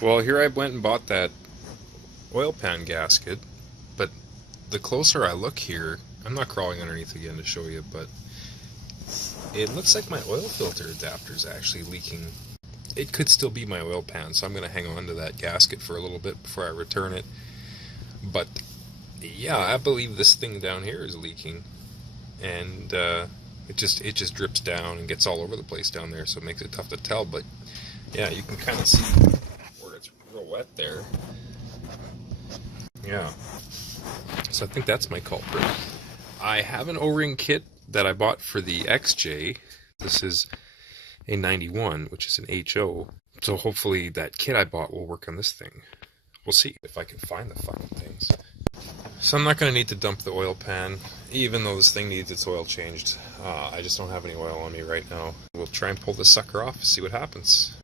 Well, here I went and bought that oil pan gasket, but the closer I look here, I'm not crawling underneath again to show you, but it looks like my oil filter adapter is actually leaking. It could still be my oil pan, so I'm going to hang on to that gasket for a little bit before I return it. But yeah, I believe this thing down here is leaking, and it just drips down and gets all over the place down there, so it makes it tough to tell. But yeah, you can kind of see where it's real wet there. Yeah, so I think that's my culprit. I have an O-ring kit that I bought for the XJ. This is a 91, which is an HO. So hopefully that kit I bought will work on this thing. We'll see if I can find the fucking things. So I'm not going to need to dump the oil pan, even though this thing needs its oil changed. I just don't have any oil on me right now. We'll try and pull this sucker off, see what happens.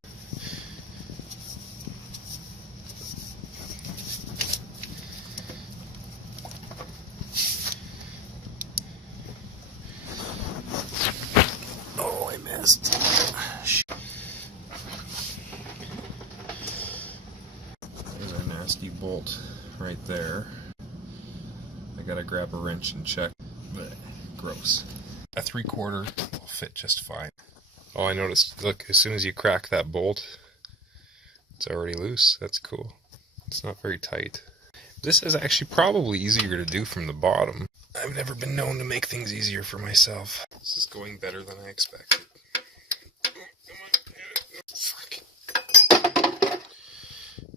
Oh, I missed. There's our nasty bolt right there. I gotta grab a wrench and check. Blech, gross. A 3/4 will fit just fine. Oh, I noticed, look, as soon as you crack that bolt, it's already loose. That's cool. It's not very tight. This is actually probably easier to do from the bottom. I've never been known to make things easier for myself. This is going better than I expected. Fuck.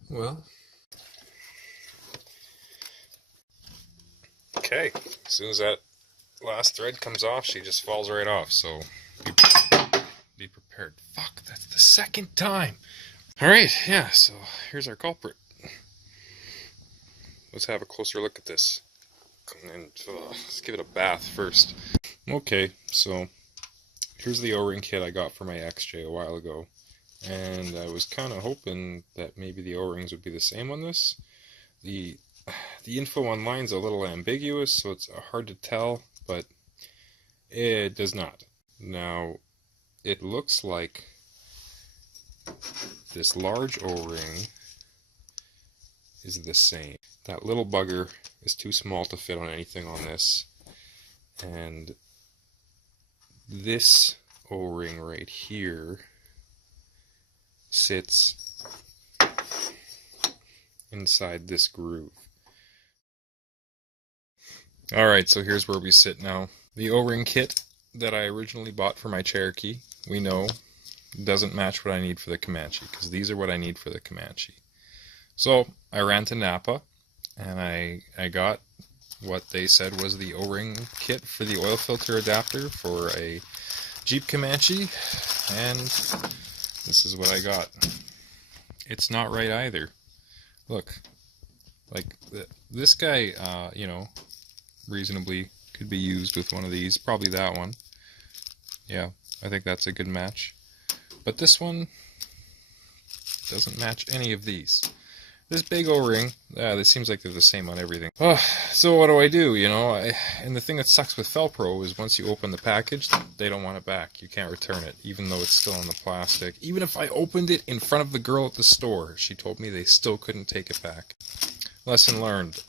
Well. Okay, as soon as that last thread comes off, she just falls right off, so be prepared. Fuck, that's the second time! Alright, yeah, so here's our culprit. Let's have a closer look at this. And let's give it a bath first. Okay, so here's the O-ring kit I got for my XJ a while ago. And I was kind of hoping that maybe the O-rings would be the same on this. The info online is a little ambiguous, so it's hard to tell, but it does not. Now, it looks like this large O-ring is the same. That little bugger is too small to fit on anything on this, and this O-ring right here sits inside this groove. Alright, so here's where we sit now. The O-ring kit that I originally bought for my Cherokee, we know, doesn't match what I need for the Comanche, because these are what I need for the Comanche. So, I ran to Napa, and I got what they said was the O-ring kit for the oil filter adapter for a Jeep Comanche, and this is what I got. It's not right either. Look, like, this guy, you know, reasonably could be used with one of these, probably that one. Yeah, I think that's a good match. But this one doesn't match any of these. This big O-ring, it seems like they're the same on everything. So what do? You know, and the thing that sucks with Felpro is once you open the package, they don't want it back. You can't return it, even though it's still in the plastic. Even if I opened it in front of the girl at the store, she told me they still couldn't take it back. Lesson learned,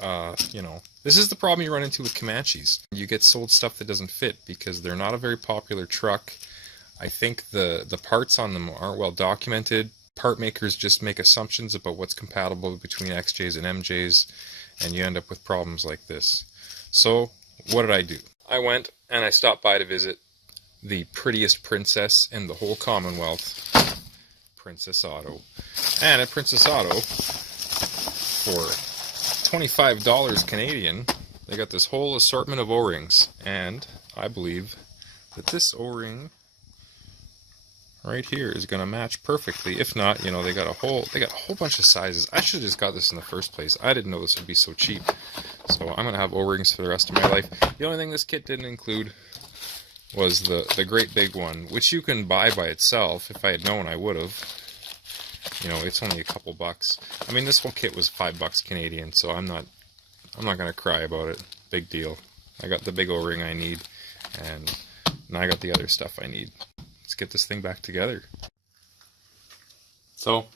you know. This is the problem you run into with Comanches. You get sold stuff that doesn't fit because they're not a very popular truck. I think the parts on them aren't well documented. Part makers just make assumptions about what's compatible between XJs and MJs, and you end up with problems like this. So, what did I do? I went and I stopped by to visit the prettiest princess in the whole Commonwealth, Princess Auto. And at Princess Auto, for $25 Canadian, they got this whole assortment of O-rings, and I believe that this O-ring right here is going to match perfectly. If not, you know, they got a whole bunch of sizes. I should have just got this in the first place. I didn't know this would be so cheap. So I'm going to have O-rings for the rest of my life. The only thing this kit didn't include was the great big one, which you can buy by itself. If I had known, I would have. You know, it's only a couple bucks. I mean, this whole kit was $5 Canadian, so I'm not going to cry about it. Big deal. I got the big O-ring I need, and I got the other stuff I need. Let's get this thing back together. So,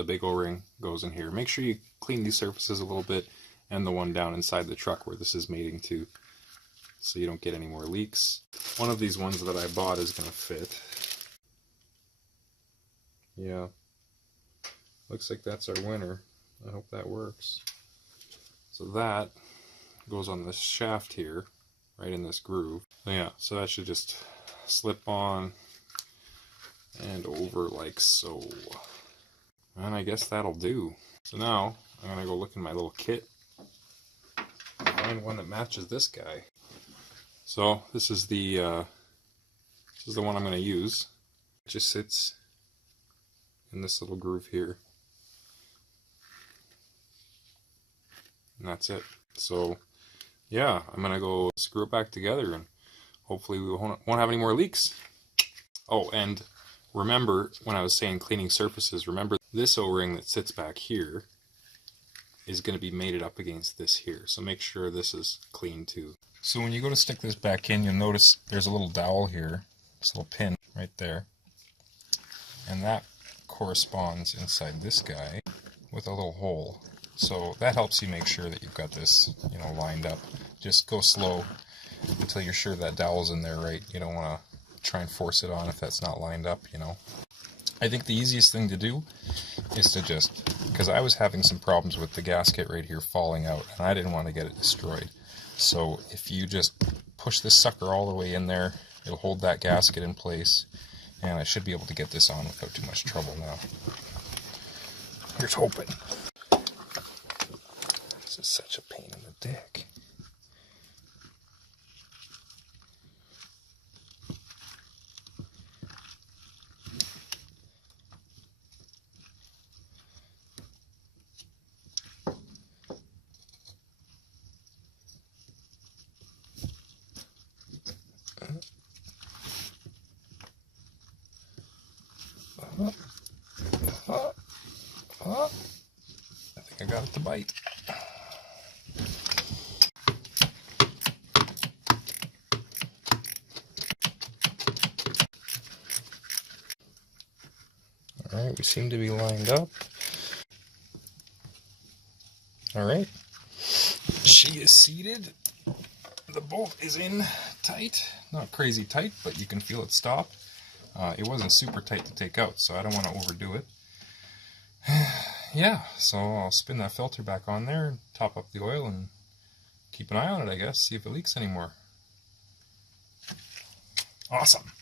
the big O-ring goes in here. Make sure you clean these surfaces a little bit, and the one down inside the truck where this is mating to, so you don't get any more leaks. One of these ones that I bought is going to fit. Yeah, looks like that's our winner. I hope that works. So that goes on this shaft here, right in this groove. So yeah, so that should just slip on and over like so. And I guess that'll do. So now I'm gonna go look in my little kit, find one that matches this guy. So this is the one I'm gonna use. It just sits in this little groove here, and that's it. So yeah, I'm gonna go screw it back together, and hopefully we won't have any more leaks. Oh, and remember when I was saying cleaning surfaces, remember this O-ring that sits back here is going to be mated up against this here, so make sure this is clean too. So when you go to stick this back in, you'll notice there's a little dowel here, this little pin right there, and that corresponds inside this guy with a little hole. So that helps you make sure that you've got this, lined up. Just go slow until you're sure that dowel's in there right. You don't want to try and force it on if that's not lined up, I think the easiest thing to do is to just, because I was having some problems with the gasket right here falling out, and I didn't want to get it destroyed. So if you just push this sucker all the way in there, it'll hold that gasket in place, and I should be able to get this on without too much trouble now. Here's hoping. This is such a pain in the dick. I think I got it to bite. Alright, we seem to be lined up. Alright, she is seated. The bolt is in tight. Not crazy tight, but you can feel it stop. It wasn't super tight to take out, so I don't want to overdo it. Yeah, so I'll spin that filter back on there, top up the oil, and keep an eye on it, I guess, see if it leaks anymore. Awesome.